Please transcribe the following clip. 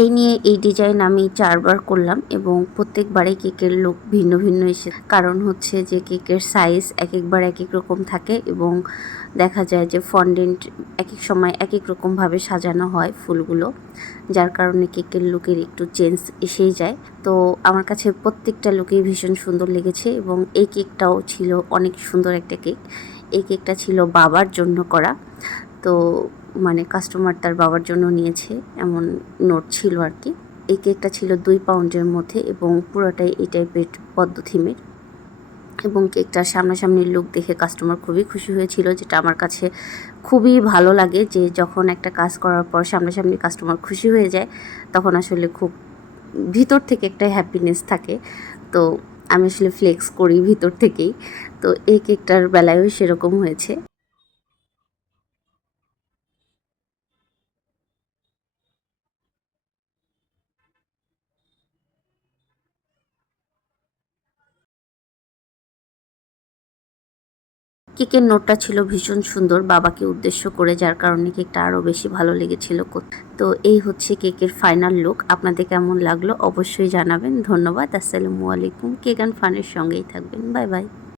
এই নিয়ে এই ডিজাইন আমি 4 বার করলাম এবং প্রত্যেকবারেই কেকের লুক ভিন্ন ভিন্ন এসে, কারণ হচ্ছে যে কেকের সাইজ একেকবার একেক রকম থাকে এবং দেখা যায় যে ফন্ডেন্ট একেক সময় একেক রকমভাবে সাজানো হয় ফুলগুলো, যার কারণে কেকের লুকের একটু চেঞ্জ এসেই যায়। তো আমার কাছে প্রত্যেকটা লুকেই ভীষণ সুন্দর লেগেছে এবং এই কেকটাও ছিল অনেক সুন্দর একটা কেক। এই কেকটা ছিল বাবার জন্য করা। তো মানে কাস্টমার তার বাবার জন্য নিয়েছে এমন নোট ছিল আর কি। এই কেকটা ছিল 2 পাউন্ডের মধ্যে এবং পুরোটাই এই টাইপের পদ্ম থিমের, এবং কেকটার সামনাসামনির লুক দেখে কাস্টমার খুবই খুশি হয়েছিল, যেটা আমার কাছে খুবই ভালো লাগে যে যখন একটা কাজ করার পর সামনাসামনি কাস্টমার খুশি হয়ে যায় তখন আসলে খুব ভিতর থেকে একটা হ্যাপিনেস থাকে। তো আমি আসলে ফ্লেক্স করি ভিতর থেকেই। তো এই কেকটার বেলায়ও সেরকম হয়েছে। কেকের নোটটা ছিল ভীষণ সুন্দর বাবাকে উদ্দেশ্য করে, যার কারণে কেকটা আরও বেশি ভালো লেগেছিল। তো এই হচ্ছে কেকের ফাইনাল লুক। আপনাদের কেমন লাগলো অবশ্যই জানাবেন। ধন্যবাদ। আসসালামু আলাইকুম। কেক অ্যান্ড ফানের সঙ্গেই থাকবেন। Bye bye.